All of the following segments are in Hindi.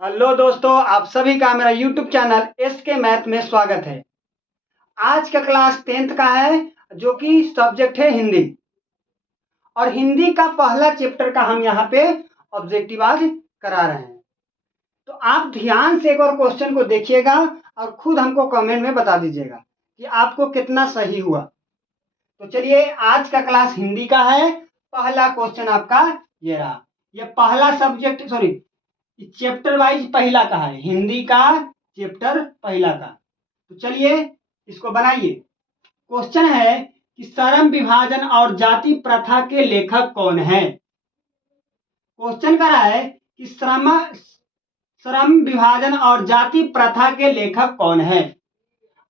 हेलो दोस्तों, आप सभी का मेरा यूट्यूब चैनल एसके मैथ में स्वागत है। आज का क्लास 10th का है, जो कि सब्जेक्ट है हिंदी। और हिंदी का पहला चैप्टर का हम यहाँ पे ऑब्जेक्टिव आज करा रहे हैं। तो आप ध्यान से एक और क्वेश्चन को देखिएगा और खुद हमको कमेंट में बता दीजिएगा कि आपको कितना सही हुआ। तो चलिए, आज का क्लास हिंदी का है। पहला क्वेश्चन आपका ये रहा। ये पहला सब्जेक्ट चैप्टर वाइज पहला का है, हिंदी का चैप्टर पहला का। तो चलिए इसको बनाइए। क्वेश्चन है कि श्रम विभाजन और जाति प्रथा के लेखक कौन है। क्वेश्चन कर रहा है कि श्रम विभाजन और जाति प्रथा के लेखक कौन है।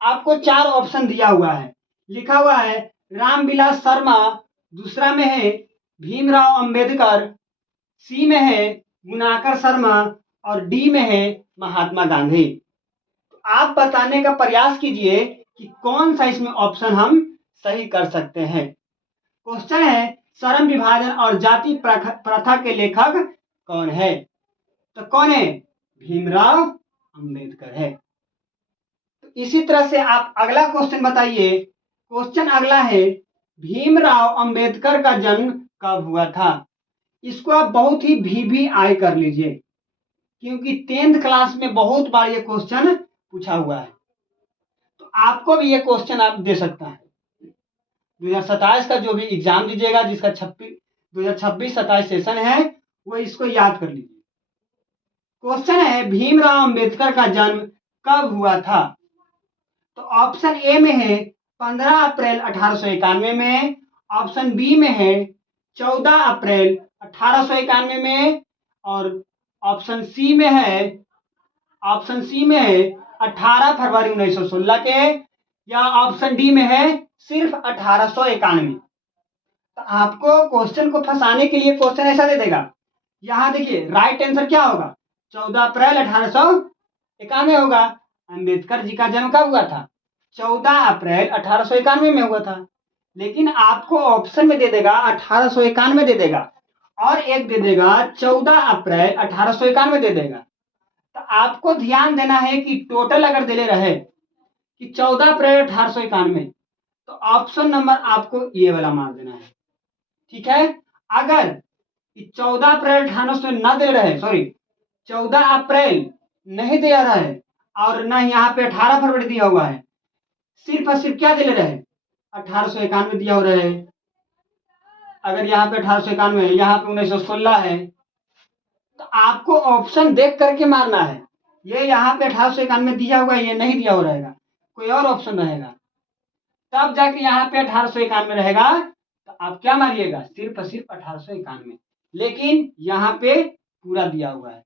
आपको 4 ऑप्शन दिया हुआ है। लिखा हुआ है रामविलास शर्मा, दूसरा में है भीमराव अंबेडकर, सी में है गुणाकर शर्मा और डी में है महात्मा गांधी। तो आप बताने का प्रयास कीजिए कि कौन सा इसमें ऑप्शन हम सही कर सकते हैं। क्वेश्चन है श्रम विभाजन और जाति प्रथा के लेखक कौन है। तो कौन है? भीमराव अंबेडकर है। तो इसी तरह से आप अगला क्वेश्चन बताइए। क्वेश्चन अगला है भीमराव अंबेडकर का जन्म कब हुआ था। इसको आप बहुत ही VVI कर लीजिए, क्योंकि 10th क्लास में बहुत बार ये क्वेश्चन पूछा हुआ है। तो आपको भी ये क्वेश्चन आप दे सकता है। 2027 का जो भी एग्जाम दीजिएगा, जिसका 2026-27 सेशन है, वो इसको याद कर लीजिए। क्वेश्चन है भीमराव अंबेडकर का जन्म कब हुआ था। तो ऑप्शन ए में है 15 अप्रैल 1891 में, ऑप्शन बी में है 14 अप्रैल 1891 में, और ऑप्शन सी में है 18 फरवरी 1916 के, या ऑप्शन डी में है सिर्फ 1891। तो आपको क्वेश्चन को फंसाने के लिए क्वेश्चन ऐसा दे देगा। यहाँ देखिए राइट आंसर क्या होगा, 14 अप्रैल 1891 होगा। अंबेडकर जी का जन्म कब हुआ था? 14 अप्रैल 1891 में हुआ था। लेकिन आपको ऑप्शन में दे देगा 1891 दे देगा, और एक दे देगा 14 अप्रैल 1891 दे देगा। तो आपको ध्यान देना है कि टोटल अगर दे रहे कि 14 अप्रैल 1891, तो ऑप्शन नंबर आपको ये वाला मार देना है। ठीक है। अगर 14 अप्रैल 1891 न दे रहे, 14 अप्रैल नहीं दे रहा है, और न यहाँ पे 18 फरवरी दिया हुआ है, सिर्फ और सिर्फ क्या दे रहे, 1891 दिया हो रहा है। अगर यहाँ पे 1891 है, यहाँ पे 1916 है, तो आपको ऑप्शन देख करके मारना है। ये यहाँ पे 1891 दिया हुआ है, ये नहीं दिया हो रहेगा, कोई और ऑप्शन रहेगा, तब जाके यहाँ पे 1891 रहेगा। तो आप क्या मारिएगा, सिर्फ और सिर्फ 1891। लेकिन यहाँ पे पूरा दिया हुआ है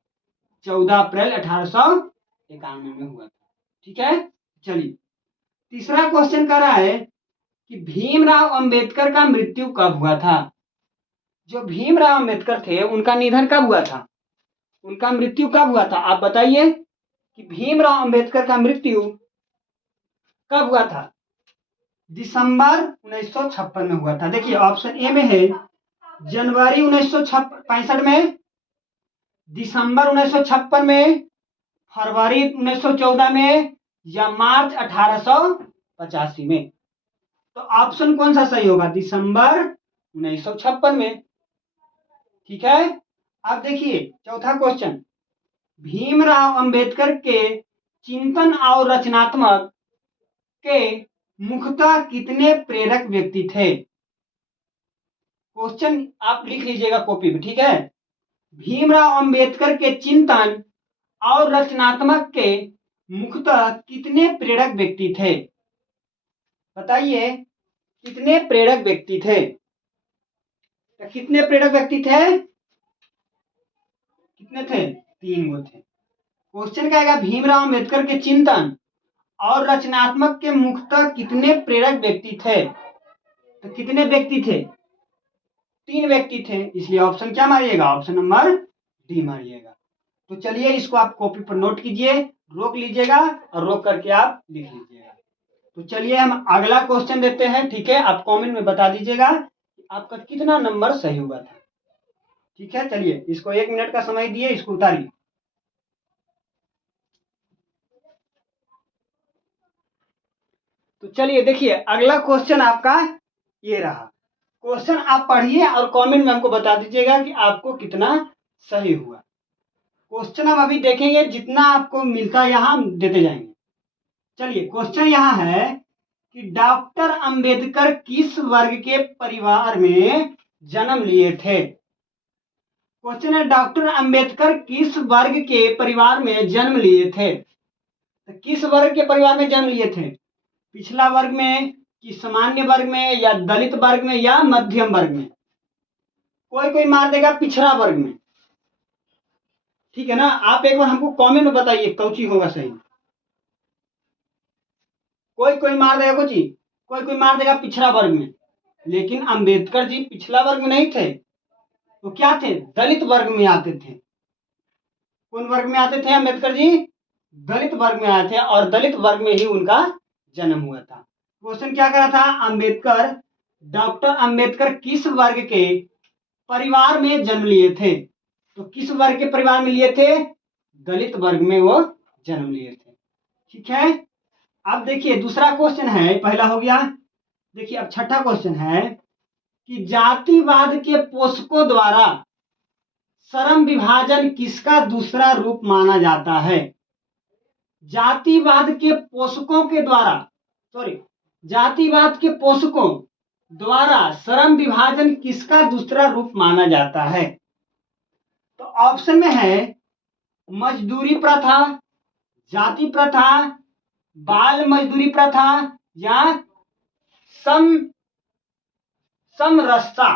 14 अप्रैल 1891 में हुआ था। ठीक है। चलिए तीसरा क्वेश्चन कर रहा है कि भीमराव अंबेडकर का मृत्यु कब हुआ था। जो भीमराव अंबेडकर थे उनका निधन कब हुआ था, उनका मृत्यु कब हुआ था। आप बताइए कि भीमराव अंबेडकर का मृत्यु कब हुआ था। दिसंबर 1956 में हुआ था। देखिए ऑप्शन ए में है जनवरी 1965 में, दिसंबर 1956 में, फरवरी 1914 में, या मार्च 1885 में। तो ऑप्शन कौन सा सही होगा, दिसंबर 1956 में। ठीक है। अब देखिए चौथा क्वेश्चन, भीमराव अंबेडकर के चिंतन और रचनात्मक के मुख्यतः कितने प्रेरक व्यक्ति थे। क्वेश्चन आप लिख लीजिएगा कॉपी पे। ठीक है। भीमराव अंबेडकर के चिंतन और रचनात्मक के मुख्यतः कितने प्रेरक व्यक्ति थे। बताइए कितने प्रेरक व्यक्ति थे। तो कितने प्रेरक व्यक्ति थे, कितने थे, 3 गो थे। क्वेश्चन क्या आएगा, भीमराव अंबेडकर के चिंतन और रचनात्मक के मुख्यतः कितने प्रेरक व्यक्ति थे। तो कितने व्यक्ति थे, 3 व्यक्ति थे। इसलिए ऑप्शन क्या मारिएगा, ऑप्शन नंबर डी मारिएगा। तो चलिए इसको आप कॉपी पर नोट कीजिए, रोक लीजिएगा और रोक करके आप लिख लीजिएगा। तो चलिए हम अगला क्वेश्चन देते हैं। ठीक है। आप कमेंट में बता दीजिएगा कि आपका कितना नंबर सही हुआ था। ठीक है। चलिए इसको 1 मिनट का समय दिए, इसको उतारिए। तो चलिए देखिए, अगला क्वेश्चन आपका ये रहा। क्वेश्चन आप पढ़िए और कमेंट में हमको बता दीजिएगा कि आपको कितना सही हुआ। क्वेश्चन हम अभी देखेंगे, जितना आपको मिलता है यहाँ हम देते जाएंगे। चलिए, क्वेश्चन यहाँ है कि डॉक्टर अंबेडकर किस वर्ग के परिवार में जन्म लिए थे। क्वेश्चन है, डॉक्टर अंबेडकर किस वर्ग के परिवार में जन्म लिए थे। तो किस वर्ग के परिवार में जन्म लिए थे? पिछड़ा वर्ग में कि सामान्य वर्ग में या दलित वर्ग में या मध्यम वर्ग में? कोई कोई मार देगा पिछड़ा वर्ग में, ठीक है ना। आप एक बार हमको कमेंट में बताइए कौन सी होगा सही। कोई कोई मार देगा कुछ, कोई कोई मार देगा पिछड़ा वर्ग में, लेकिन अंबेडकर जी पिछड़ा वर्ग में नहीं थे, तो क्या थे? दलित वर्ग में आते थे। कौन वर्ग में आते थे अंबेडकर जी? दलित वर्ग में आए थे, और दलित वर्ग में ही उनका जन्म हुआ था। क्वेश्चन क्या करा था? अंबेडकर, डॉक्टर अंबेडकर किस वर्ग के परिवार में जन्म लिए थे? तो किस वर्ग के परिवार में लिए थे? दलित वर्ग में वो जन्म लिए थे, ठीक है। अब देखिए दूसरा क्वेश्चन है, पहला हो गया। देखिए अब छठा क्वेश्चन है कि जातिवाद के पोषकों द्वारा श्रम विभाजन किसका दूसरा रूप माना जाता है? जातिवाद के पोषकों के द्वारा, जातिवाद के पोषकों द्वारा श्रम विभाजन किसका दूसरा रूप माना जाता है? तो ऑप्शन में है मजदूरी प्रथा, जाति प्रथा, बाल मजदूरी प्रथा या समरसता।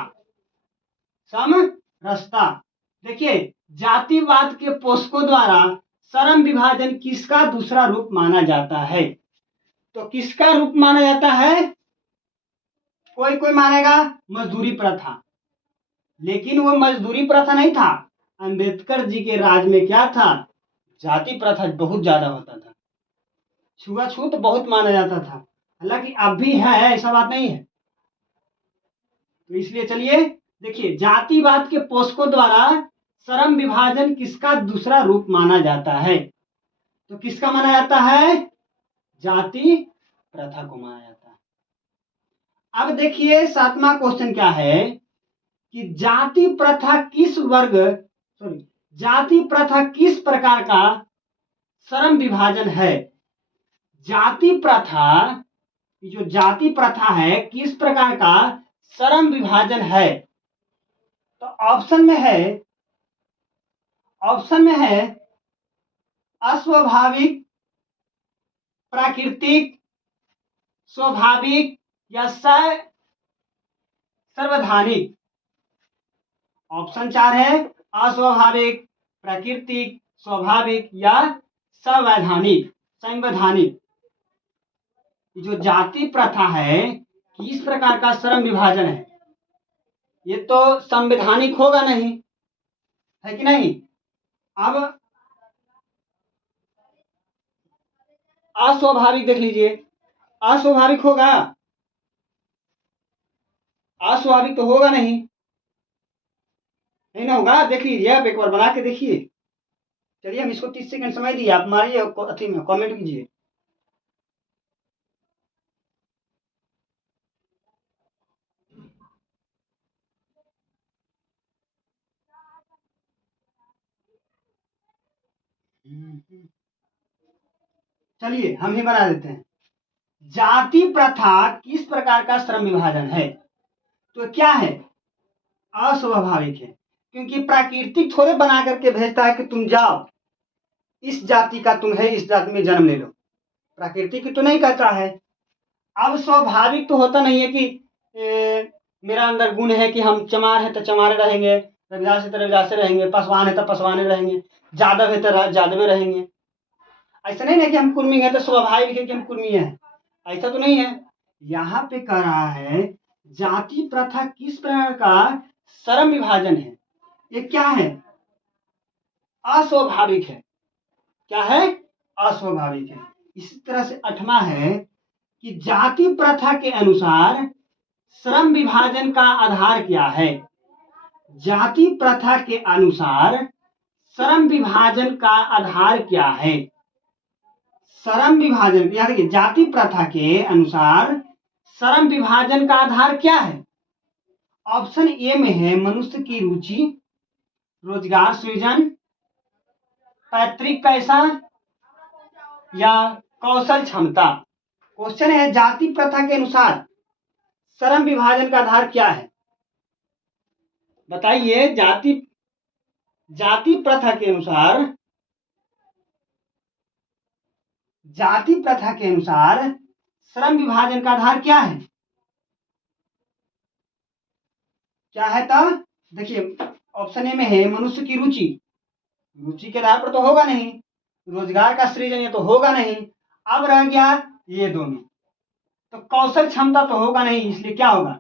देखिए, जातिवाद के पोषकों द्वारा श्रम विभाजन किसका दूसरा रूप माना जाता है? तो किसका रूप माना जाता है? कोई कोई मानेगा मजदूरी प्रथा, लेकिन वो मजदूरी प्रथा नहीं था। अंबेडकर जी के राज में क्या था? जाति प्रथा बहुत ज्यादा होता था, छुआछूत बहुत माना जाता था। हालांकि अब भी है, ऐसा बात नहीं है। तो इसलिए चलिए देखिए, जातिवाद के पोषकों द्वारा श्रम विभाजन किसका दूसरा रूप माना जाता है? तो किसका माना जाता है? जाति प्रथा को माना जाता है। अब देखिए सातवां क्वेश्चन क्या है कि जाति प्रथा किस प्रकार का श्रम विभाजन है? जाति प्रथा, जो जाति प्रथा है, किस प्रकार का श्रम विभाजन है? तो ऑप्शन में है अस्वाभाविक, प्राकृतिक, स्वाभाविक या संवैधानिक। ऑप्शन 4 है अस्वाभाविक, प्राकृतिक, स्वाभाविक या संवैधानिक। जो जाति प्रथा है किस प्रकार का श्रम विभाजन है? ये तो संवैधानिक होगा नहीं, है कि नहीं। अब अस्वाभाविक देख लीजिए, अस्वाभाविक होगा? अस्वाभाविक तो होगा नहीं ना होगा। देख लीजिए, आप एक बार बना के देखिए। चलिए हम इसको 30 सेकंड समय दिए, आप मारिए अथी में कमेंट कीजिए। चलिए हम ही बना देते हैं। जाति प्रथा किस प्रकार का श्रम विभाजन है? तो क्या है? अस्वाभाविक है, क्योंकि प्राकृतिक थोड़े बना करके भेजता है कि तुम जाओ, इस जाति का तुम है, इस जाति में जन्म ले लो। प्राकृतिक तो नहीं कहता है। अब स्वाभाविक तो होता नहीं है कि मेरा अंदर गुण है कि हम चमार है तो चमारे रहेंगे, रविदास है तो रविदासे रहेंगे, पासवान है तो पासवाने रहेंगे, जादव है तो जादवे रहेंगे। ऐसा नहीं है कि हम कुर्मी है तो स्वाभाविक है कि हम कुर्मी हैं, ऐसा तो नहीं है। यहाँ पे कह रहा है जाति प्रथा किस प्रकार का श्रम विभाजन है? ये क्या है? अस्वाभाविक है। क्या है? अस्वाभाविक है। इसी तरह से 8वां है कि जाति प्रथा के अनुसार श्रम विभाजन का आधार क्या है? जाति प्रथा के अनुसार श्रम विभाजन का आधार क्या है? श्रम विभाजन, याद रखिए, जाति प्रथा के अनुसार श्रम विभाजन का आधार क्या है? ऑप्शन ए में है मनुष्य की रुचि, रोजगार सृजन, पैतृक पैसा या कौशल क्षमता। क्वेश्चन है जाति प्रथा के अनुसार श्रम विभाजन का आधार क्या है? बताइए। जाति प्रथा के अनुसार, जाति प्रथा के अनुसार श्रम विभाजन का आधार क्या है? क्या है? तो देखिए, ऑप्शन ए में है मनुष्य की रुचि, रुचि के आधार पर तो होगा नहीं। रोजगार का सृजन, ये तो होगा नहीं। अब रह गया ये दोनों, तो कौशल क्षमता तो होगा नहीं, इसलिए क्या होगा?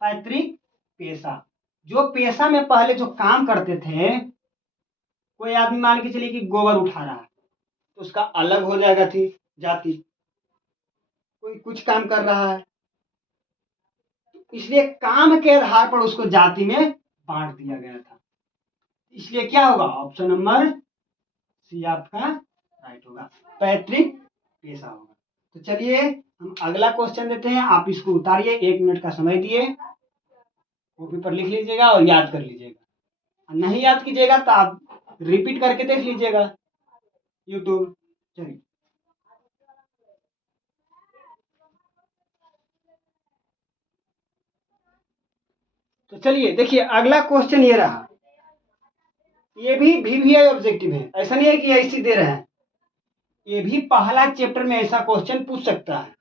पैतृक पेशा। जो पेशा में पहले जो काम करते थे, कोई आदमी मान के चलिए कि गोबर उठा रहा है, तो उसका अलग हो जाएगा थी जाति। कोई कुछ काम कर रहा है, इसलिए काम के आधार पर उसको जाति में बांट दिया गया था। इसलिए क्या होगा? ऑप्शन नंबर सी आपका राइट होगा, पैतृक पेशा होगा। तो चलिए हम अगला क्वेश्चन देते हैं। आप इसको उतारिए, 1 मिनट का समय दिए, कॉपी पर लिख लीजिएगा और याद कर लीजिएगा। नहीं याद कीजिएगा तो आप रिपीट करके देख लीजिएगा यूट्यूब। चलिए, तो चलिए देखिए, अगला क्वेश्चन ये रहा। ये भी VVI ऑब्जेक्टिव है, ऐसा नहीं है कि ऐसे दे रहे हैं। ये भी पहला चैप्टर में ऐसा क्वेश्चन पूछ सकता है,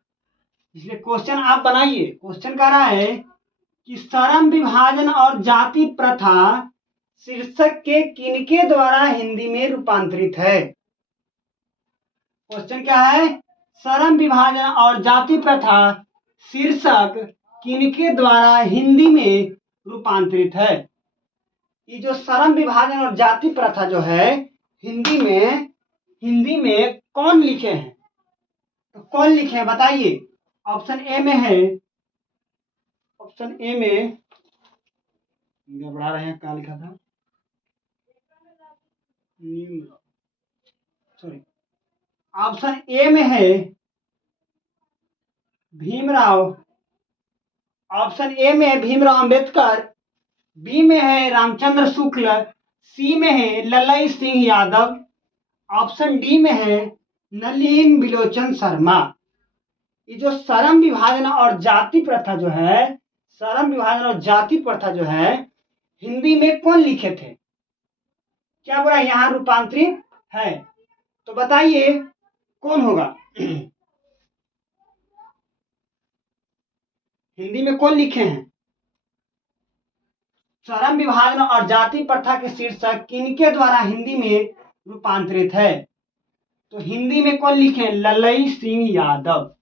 इसलिए क्वेश्चन आप बनाइए। क्वेश्चन कह रहा है कि श्रम विभाजन और जाति प्रथा शीर्षक के किनके द्वारा हिंदी में रूपांतरित है? क्वेश्चन क्या है? श्रम विभाजन और जाति प्रथा शीर्षक किनके द्वारा हिंदी में रूपांतरित है? ये जो श्रम विभाजन और जाति प्रथा जो है, हिंदी में कौन लिखे हैं? तो कौन लिखे हैं बताइए। ऑप्शन ए में है, ऑप्शन ए में घबरा रहे हैं, क्या लिखा था? सॉरी, ऑप्शन ए में है भीमराव, ऑप्शन ए में है भीमराव अंबेडकर, बी में है रामचंद्र शुक्ल, सी में है ललई सिंह यादव, ऑप्शन डी में है नलिन बिलोचन शर्मा। ये जो श्रम विभाजन और जाति प्रथा जो है, श्रम विभाजन और जाति प्रथा जो है, हिंदी में कौन लिखे थे? क्या बोला? यहाँ रूपांतरित है। तो बताइए कौन होगा? हिंदी में कौन लिखे हैं? श्रम विभाजन और जाति प्रथा के शीर्षक किनके द्वारा हिंदी में रूपांतरित है? तो हिंदी में कौन लिखे? ललई सिंह यादव,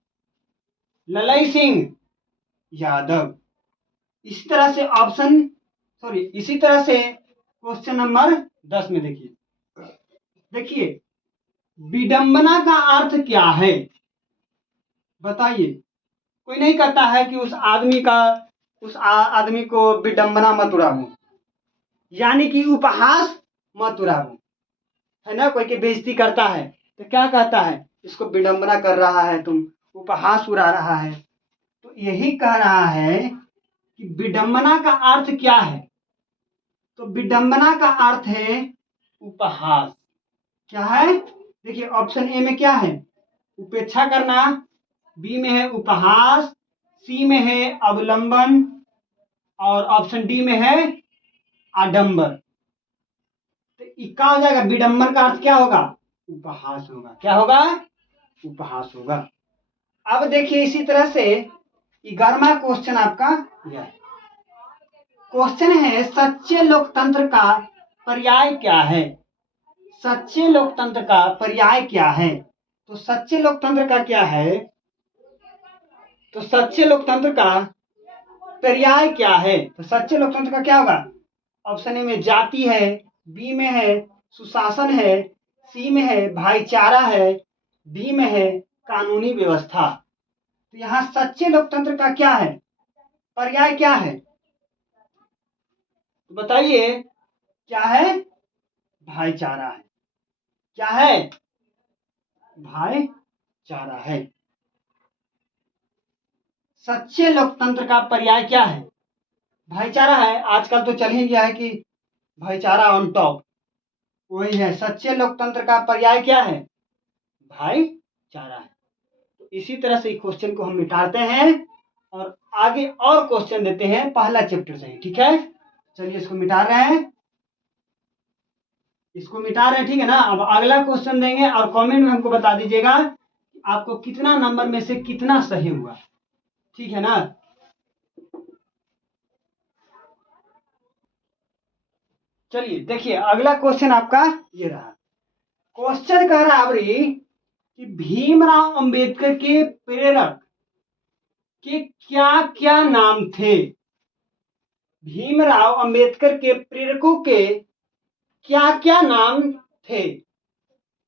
ललई सिंह यादव। इसी तरह से इसी तरह से क्वेश्चन नंबर 10 में देखिए, विडंबना का अर्थ क्या है? बताइए। कोई नहीं कहता है कि उस आदमी को विडंबना मत उड़ाओ, यानी कि उपहास मत उड़ाओ, है ना? कोई की बेइज्जती करता है तो क्या कहता है? इसको विडंबना कर रहा है, तुम उपहास उड़ा रहा है। तो यही कह रहा है कि विडंबना का अर्थ क्या है? तो विडंबना का अर्थ है उपहास। क्या है? देखिए, ऑप्शन ए में क्या है? उपेक्षा करना, बी में है उपहास, सी में है अवलंबन और ऑप्शन डी में है आडंबर। तो क्या हो जाएगा? विडंबन का अर्थ क्या होगा? उपहास होगा। क्या होगा? उपहास होगा। अब देखिए, इसी तरह से 11वां क्वेश्चन आपका यह क्वेश्चन है, सच्चे लोकतंत्र का पर्याय क्या है? सच्चे लोकतंत्र का पर्याय क्या है? तो सच्चे लोकतंत्र का क्या है? तो सच्चे लोकतंत्र का पर्याय क्या है? तो सच्चे लोकतंत्र का क्या होगा? ऑप्शन ए में जाति है, बी में है सुशासन है, सी में है भाईचारा है, डी में है कानूनी व्यवस्था। तो यहाँ सच्चे लोकतंत्र का क्या है? पर्याय क्या है? तो बताइए क्या है? भाईचारा है। क्या है? भाईचारा है। सच्चे लोकतंत्र का पर्याय क्या है? भाईचारा है। आजकल तो चल ही गया है कि भाईचारा ऑन टॉप, वही है। सच्चे लोकतंत्र का पर्याय क्या है? भाईचारा है। तो इसी तरह से क्वेश्चन को हम मिटाते हैं और आगे और क्वेश्चन देते हैं पहला चैप्टर से ही, ठीक है। चलिए इसको मिटा रहे हैं, इसको मिटा रहे हैं, ठीक है ना। अब अगला क्वेश्चन देंगे और कमेंट में हमको बता दीजिएगा कि आपको कितना नंबर में से कितना सही हुआ, ठीक है ना। चलिए देखिए अगला क्वेश्चन आपका ये रहा। क्वेश्चन कह रहा है कि भीमराव अंबेडकर के प्रेरक के क्या क्या नाम थे? भीमराव अंबेडकर के प्रेरकों के क्या क्या नाम थे?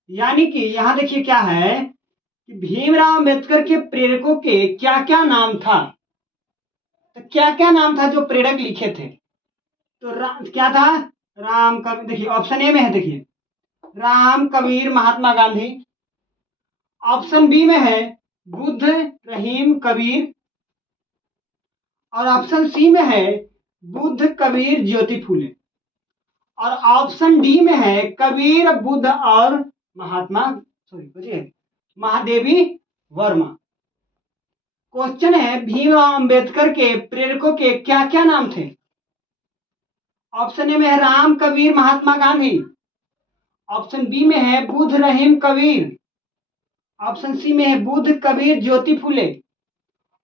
यानी कि यहां देखिए क्या है कि भीमराव अंबेडकर के प्रेरकों के क्या क्या नाम था। तो क्या क्या नाम था जो प्रेरक लिखे थे? तो क्या था? राम कबीर, देखिए ऑप्शन ए में है, देखिए राम कबीर महात्मा गांधी। ऑप्शन बी में है बुद्ध रहीम कबीर। और ऑप्शन सी में है बुद्ध कबीर ज्योति फूले। और ऑप्शन डी में है कबीर बुद्ध और महात्मा महादेवी वर्मा। क्वेश्चन है भीमराव अंबेडकर के प्रेरकों के क्या क्या नाम थे? ऑप्शन ए में है राम कबीर महात्मा गांधी। ऑप्शन बी में है बुद्ध रहीम कबीर। ऑप्शन सी में है बुद्ध कबीर ज्योति फूले।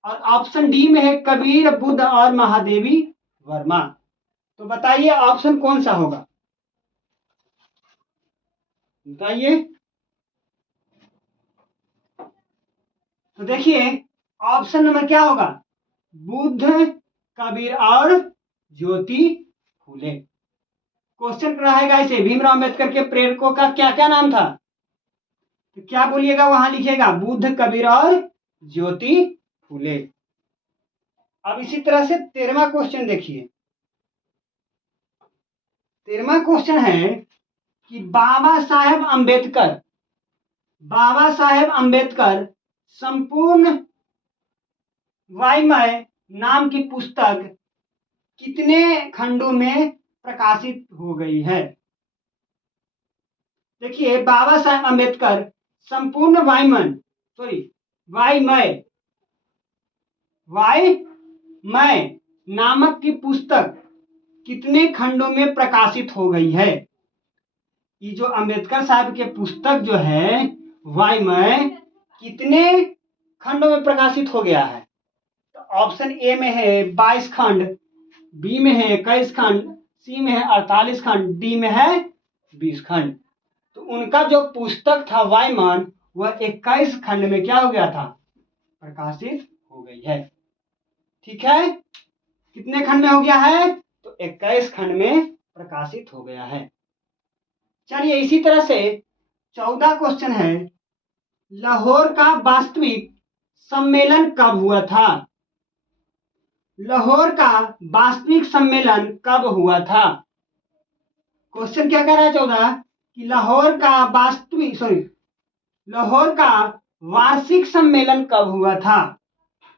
और ऑप्शन डी में है कबीर बुद्ध और महादेवी वर्मा। तो बताइए ऑप्शन कौन सा होगा, बताइए। तो देखिए ऑप्शन नंबर क्या होगा? बुद्ध कबीर और ज्योति फूले। क्वेश्चन रहेगा इसे भीमराव अंबेडकर के प्रेरकों का क्या क्या नाम था? तो क्या बोलिएगा, वहां लिखिएगा बुद्ध कबीर और ज्योति फूले। अब इसी तरह से 13वां क्वेश्चन देखिए। 13वां क्वेश्चन है कि बाबा साहेब अंबेडकर संपूर्ण वाङ्मय नाम की पुस्तक कितने खंडों में प्रकाशित हो गई है? देखिए बाबा साहेब अंबेडकर संपूर्ण वाङ्मय नामक की पुस्तक कितने खंडों में प्रकाशित हो गई है? ये जो अंबेडकर साहब के पुस्तक जो है वाङ्मय कितने खंडों में प्रकाशित हो गया है? तो ऑप्शन ए में है 22 खंड, बी में है 21 खंड, सी में है 48 खंड, डी में है 20 खंड। तो उनका जो पुस्तक था वाङ्मय वह 21 खंड में क्या हो गया था? प्रकाशित हो गई है, ठीक है। कितने खंड में हो गया है? तो 21 खंड में प्रकाशित हो गया है। चलिए इसी तरह से 14 क्वेश्चन है, लाहौर का वास्तविक सम्मेलन कब हुआ था? लाहौर का वास्तविक सम्मेलन कब हुआ था? क्वेश्चन क्या कह रहा है 14 कि लाहौर का वार्षिक सम्मेलन कब हुआ था?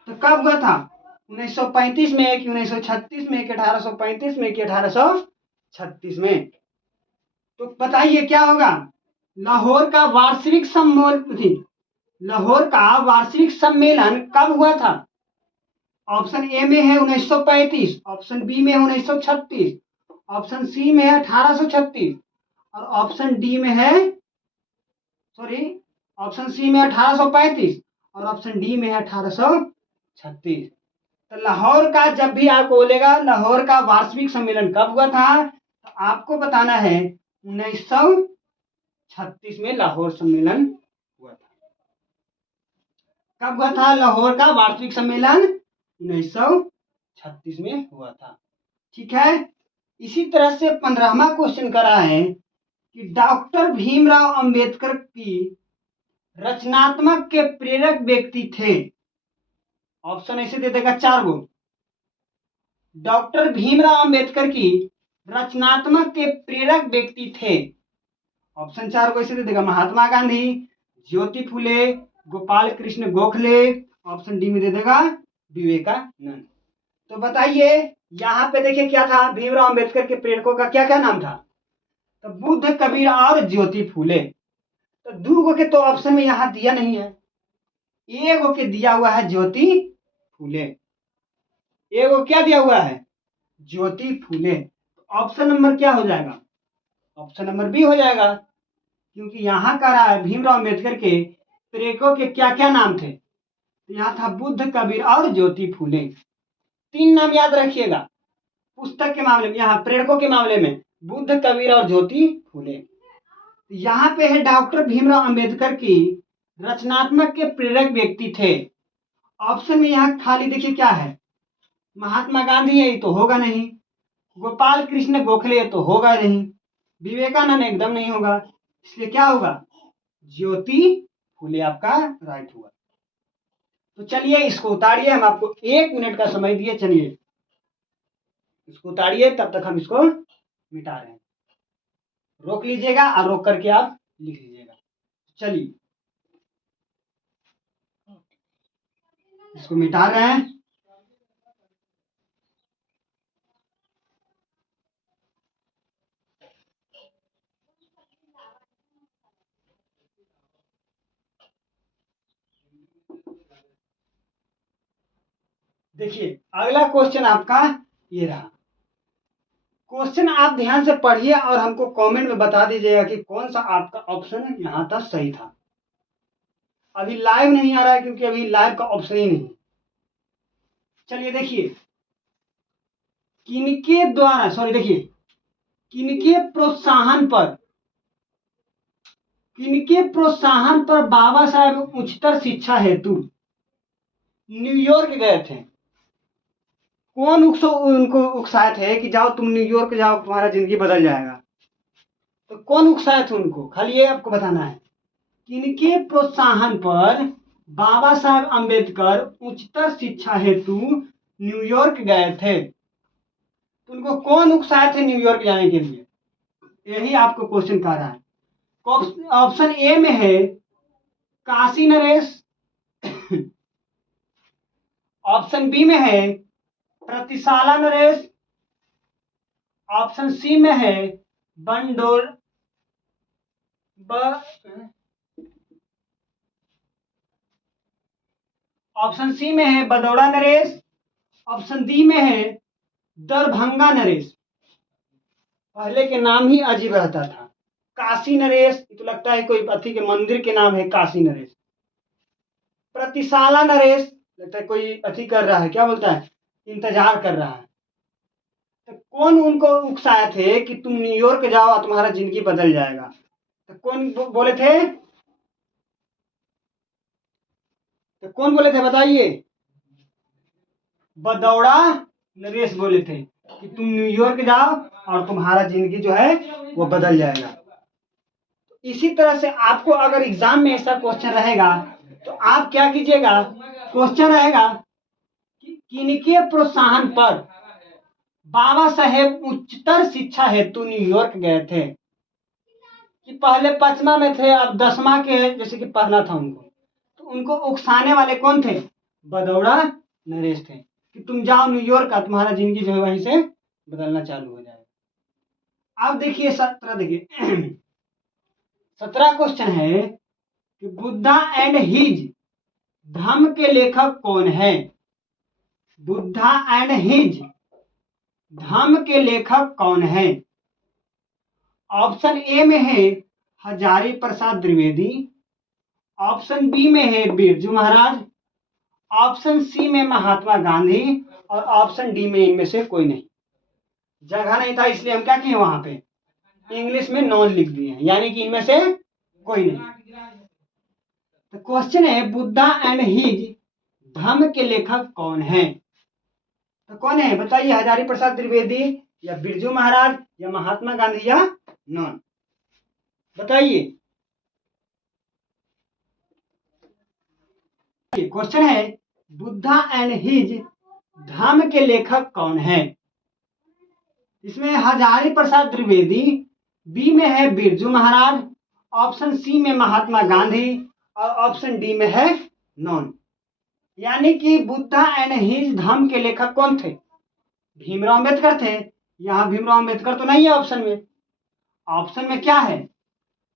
तो कब हुआ था? 1935 में कि 1936 में कि 1835 में कि 1836 में? तो बताइए क्या होगा? लाहौर का वार्षिक सम्मेलन कब हुआ था? ऑप्शन ए में है 1935, ऑप्शन बी में है 1936, ऑप्शन सी में है 1836 और ऑप्शन सी में है 1835 और ऑप्शन डी में है 1836। तो लाहौर का जब भी आपको बोलेगा लाहौर का वार्षिक सम्मेलन कब हुआ था, तो आपको बताना है 1936 में लाहौर सम्मेलन हुआ था। कब हुआ था लाहौर का वार्षिक सम्मेलन? 1936 में हुआ था, ठीक है। इसी तरह से 15वां क्वेश्चन कर रहा है कि डॉक्टर भीमराव अंबेडकर की रचनात्मक के प्रेरक व्यक्ति थे। ऑप्शन ऐसे दे देगा 4 गो। डॉक्टर भीमराव अंबेडकर की रचनात्मक के प्रेरक व्यक्ति थे। ऑप्शन 4 को ऐसे दे देगा महात्मा गांधी, ज्योति फुले, गोपाल कृष्ण गोखले, ऑप्शन डी में दे देगा विवेकानंद। तो बताइए यहाँ पे देखिए क्या था, भीमराव अंबेडकर के प्रेरकों का क्या क्या नाम था, तो बुद्ध, कबीर और ज्योति फुले। तो दो के तो ऑप्शन में यहाँ दिया नहीं है, एगो के दिया हुआ है ज्योति फुले, एगो क्या दिया हुआ है ज्योति फुले। ऑप्शन नंबर क्या हो जाएगा, ऑप्शन नंबर बी हो जाएगा, क्योंकि यहाँ कह रहा है भीमराव अंबेडकर के प्रेरकों के क्या क्या नाम थे, तो यहाँ था बुद्ध, कबीर और ज्योति फुले। 3 नाम याद रखिएगा पुस्तक के मामले में, यहाँ प्रेरकों के मामले में बुद्ध, कबीर और ज्योति फुले। यहाँ पे है डॉक्टर भीमराव अंबेडकर की रचनात्मक के प्रेरक व्यक्ति थे। ऑप्शन में यहाँ खाली देखिए क्या है, महात्मा गांधी है, ये तो होगा नहीं, गोपाल कृष्ण गोखले तो होगा नहीं, विवेकानंद एकदम नहीं होगा, इसलिए क्या होगा ज्योति फुले आपका राइट हुआ। तो चलिए इसको उतारिए, हम आपको 1 मिनट का समय दिए, चलिए इसको उतारिए, तब तक हम इसको मिटा रहे हैं, रोक लीजिएगा और रोक करके आप लिख लीजिएगा। चलिए इसको मिटा रहे हैं। देखिए अगला क्वेश्चन आपका ये रहा, क्वेश्चन आप ध्यान से पढ़िए और हमको कमेंट में बता दीजिएगा कि कौन सा आपका ऑप्शन यहाँ तक सही था। अभी लाइव नहीं आ रहा है क्योंकि अभी लाइव का ऑप्शन ही नहीं। चलिए देखिए, किनके द्वारा, सॉरी देखिए, किनके प्रोत्साहन पर बाबा साहेब उच्चतर शिक्षा हेतु न्यूयॉर्क गए थे। कौन उनको उकसाए थे कि जाओ तुम न्यूयॉर्क जाओ, तुम्हारा जिंदगी बदल जाएगा, तो कौन उकसाए थे उनको, खाली ये आपको बताना है। किनके प्रोत्साहन पर बाबा साहेब अंबेडकर उच्चतर शिक्षा हेतु न्यूयॉर्क गए थे, तो उनको कौन उकसाए थे न्यूयॉर्क जाने के लिए, यही आपको क्वेश्चन कह रहा है। ऑप्शन ए में है काशी नरेश, ऑप्शन बी में है प्रतिशाला नरेश, ऑप्शन सी में है बंडोर ऑप्शन सी में है बदौड़ा नरेश, ऑप्शन डी में है दरभंगा नरेश। पहले के नाम ही अजीब रहता था, काशी नरेश तो लगता है कोई अथी के मंदिर के नाम है काशी नरेश, प्रतिशाला नरेश लगता है कोई अथी कर रहा है, क्या बोलता है, इंतजार कर रहा है। तो कौन उनको उकसाए थे कि तुम न्यूयॉर्क जाओ और तुम्हारा जिंदगी बदल जाएगा, तो कौन बोले थे, तो कौन बोले थे बताइए, बदौड़ा नरेश बोले थे कि तुम न्यूयॉर्क जाओ और तुम्हारा जिंदगी जो है वो बदल जाएगा। तो इसी तरह से आपको अगर एग्जाम में ऐसा क्वेश्चन रहेगा तो आप क्या कीजिएगा, क्वेश्चन रहेगा कि किनके प्रोत्साहन पर बाबा साहेब उच्चतर शिक्षा हेतु न्यूयॉर्क गए थे, कि पहले 5वां में थे अब 10वां के जैसे कि पढ़ना था उनको, तो उनको उकसाने वाले कौन थे, बदौड़ा नरेश थे कि तुम जाओ न्यूयॉर्क का, तुम्हारा जिंदगी जो है वहीं से बदलना चालू हो जाएगा। अब देखिए 17, देखिए 17 क्वेश्चन है कि बुद्धा एंड हिज धम्म के लेखक कौन है, बुद्धा एंड हिज धम्म के लेखक कौन है। ऑप्शन ए में है हजारी प्रसाद द्विवेदी, ऑप्शन बी में है बिरजू महाराज, ऑप्शन सी में महात्मा गांधी और ऑप्शन डी में इनमें से कोई नहीं। जगह नहीं था इसलिए हम क्या किए, वहां पे इंग्लिश में नॉन लिख दिए हैं, यानी कि इनमें से कोई नहीं। तो क्वेश्चन है बुद्धा एंड हिज धम्म के लेखक कौन है, तो कौन है बताइए, हजारी प्रसाद द्विवेदी या बिरजू महाराज या महात्मा गांधी या नॉन, बताइए। क्वेश्चन है बुद्धा एंड हिज धम्म के लेखक कौन है, इसमें हजारी प्रसाद द्विवेदी, बी में है बिरजू महाराज, ऑप्शन सी में महात्मा गांधी और ऑप्शन डी में है नॉन। यानी कि बुद्धा एंड हिज धम्म के लेखक कौन थे? भीमराव अम्बेडकर थे। यहाँ भीमराव अम्बेडकर तो नहीं है ऑप्शन में। ऑप्शन में क्या है?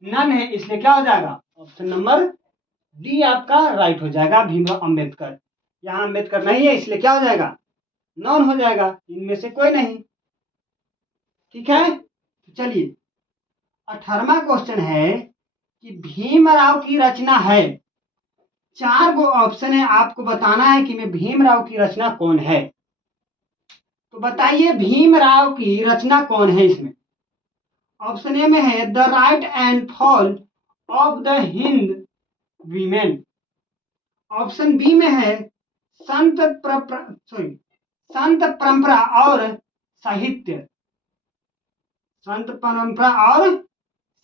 नन है, इसलिए क्या हो जाएगा? ऑप्शन नंबर डी आपका राइट हो जाएगा, भीमराव अम्बेडकर। यहाँ अम्बेडकर नहीं है, इसलिए क्या हो जाएगा? नॉन हो जाएगा, इनमें से कोई नहीं। ठीक है, तो चलिए 18वां क्वेश्चन है कि भीमराव की रचना है। 4 गो ऑप्शन है, आपको बताना है कि मैं भीमराव की रचना कौन है। तो बताइए भीमराव की रचना कौन है इसमें? ऑप्शन ए में है the rise and fall of the Hindu women. Option B में है संत संत परंपरा और साहित्य। संत परंपरा और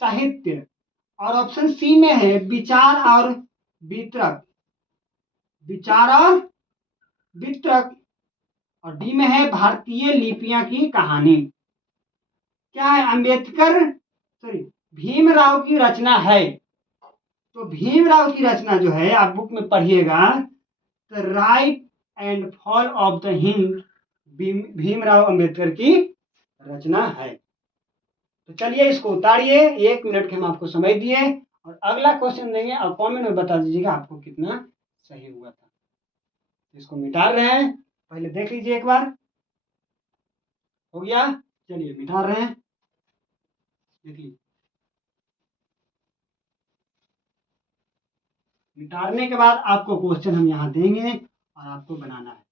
साहित्य। और ऑप्शन सी में है विचार और वितरक। विचार और वितरक। और डी में है भारतीय लिपियां की कहानी। क्या है? अम्बेडकर भीमराव की रचना है। तो भीमराव की रचना जो है आप बुक में पढ़िएगा, the rise and fall of the Hind Bhimrao Ambedkar की रचना है। तो चलिए इसको उतारिए, 1 मिनट के हम आपको समय दिए और अगला क्वेश्चन देंगे और कमेंट में बता दीजिएगा आपको कितना सही हुआ था। इसको मिटा रहे हैं, पहले देख लीजिए एक बार। हो गया? चलिए मिटा रहे हैं, देखिए। मिटाने के बाद आपको क्वेश्चन हम यहाँ देंगे और आपको बनाना है।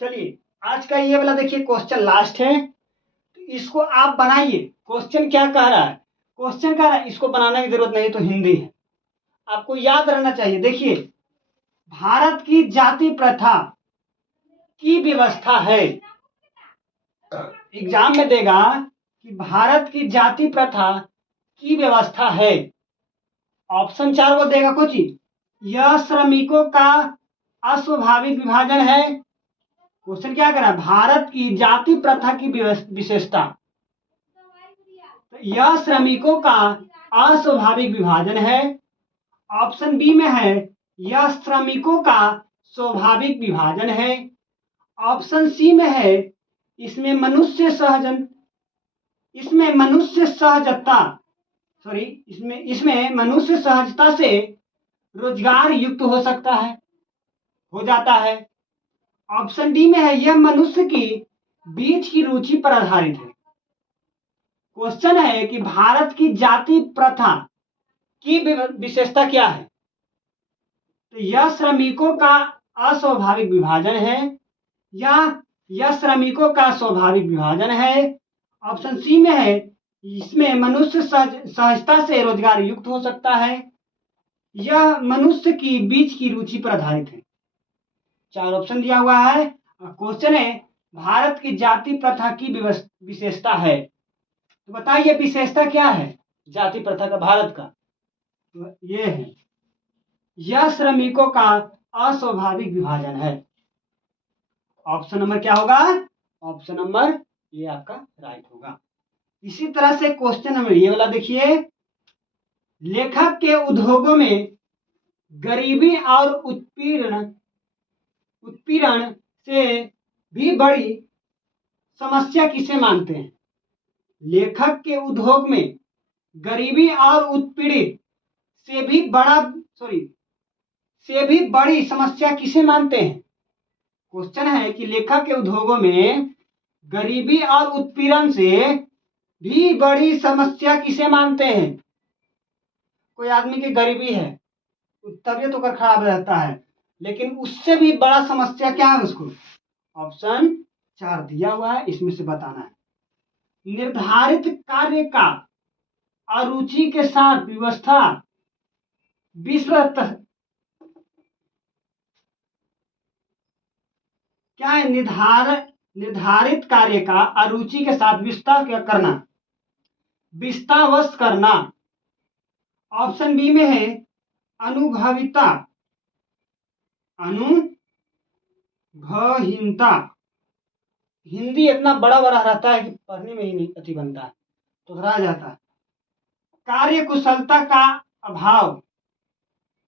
चलिए आज का ये वाला देखिए क्वेश्चन लास्ट है, तो इसको आप बनाइए। क्वेश्चन क्या कह रहा है? क्वेश्चन कह रहा है इसको बनाने की जरूरत नहीं, तो हिंदी है, आपको याद रहना चाहिए। देखिए भारत की जाति प्रथा की व्यवस्था है। एग्जाम में देगा कि भारत की जाति प्रथा की व्यवस्था है। ऑप्शन 4 वो देगा कुछ ही, यह श्रमिकों का अस्वाभाविक विभाजन है। क्वेश्चन क्या कर रहा है? भारत की जाति प्रथा की विशेषता। तो यह श्रमिकों का अस्वाभाविक विभाजन है। ऑप्शन बी में है यह श्रमिकों का स्वाभाविक विभाजन है। ऑप्शन सी में है इसमें मनुष्य सहजता से रोजगार युक्त हो सकता है, हो जाता है। ऑप्शन डी में है यह मनुष्य की बीच की रुचि पर आधारित है। क्वेश्चन है कि भारत की जाति प्रथा की विशेषता क्या है? तो यह श्रमिकों का अस्वाभाविक विभाजन है या यह श्रमिकों का स्वाभाविक विभाजन है। ऑप्शन सी में है इसमें मनुष्य सहजता से रोजगार युक्त हो सकता है, यह मनुष्य की बीच की रुचि पर आधारित है। 4 ऑप्शन दिया हुआ है। क्वेश्चन है भारत की जाति प्रथा की विशेषता है, तो बताइए विशेषता क्या है जाति प्रथा का भारत का? तो ये है यह श्रमिकों का अस्वाभाविक विभाजन है। ऑप्शन नंबर क्या होगा? ऑप्शन नंबर ये आपका राइट होगा। इसी तरह से क्वेश्चन नंबर ये वाला देखिए, लेखक के उद्योगों में गरीबी और उत्पीड़न से भी बड़ी समस्या किसे मानते हैं? लेखक के उद्योग में गरीबी और उत्पीड़ित से भी बड़ी समस्या किसे मानते हैं? क्वेश्चन है कि लेखक के उद्योगों में गरीबी और उत्पीड़न से भी बड़ी समस्या किसे मानते हैं? कोई आदमी की गरीबी है, तबीयत होकर खराब रहता है, लेकिन उससे भी बड़ा समस्या क्या है उसको? ऑप्शन 4 दिया हुआ है, इसमें से बताना है। निर्धारित कार्य का अरुचि के साथ व्यवस्था क्या है? निर्धारित कार्य का अरुचि के साथ विस्तावश करना। ऑप्शन बी में है अनुभवहीनता। हिंदी इतना बड़ा बड़ा रहता है कि पढ़ने में ही नहीं अति बनता है, तो रह जाता है। कार्य कुशलता का अभाव,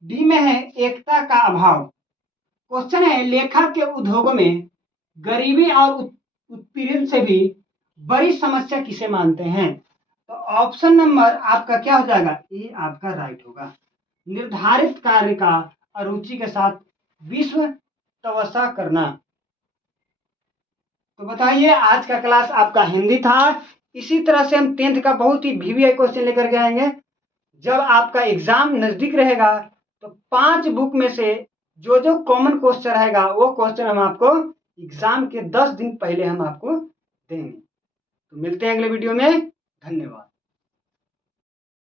डी में है एकता का अभाव। क्वेश्चन है लेखक के उद्योगों में गरीबी और उत्पीड़न से भी बड़ी समस्या किसे मानते हैं? तो ऑप्शन नंबर आपका क्या हो जाएगा, ये आपका राइट होगा। निर्धारित कार्य का अरुचि के साथ विश्व तवस्सा करना। तो बताइए, आज का क्लास आपका हिंदी था। इसी तरह से हम 10th का बहुत ही वीवीआई क्वेश्चन लेकर के आएंगे। जब आपका एग्जाम नजदीक रहेगा तो 5 बुक में से जो जो कॉमन क्वेश्चन रहेगा वो क्वेश्चन हम आपको एग्जाम के 10 दिन पहले हम आपको देंगे। तो मिलते हैं अगले वीडियो में। धन्यवाद।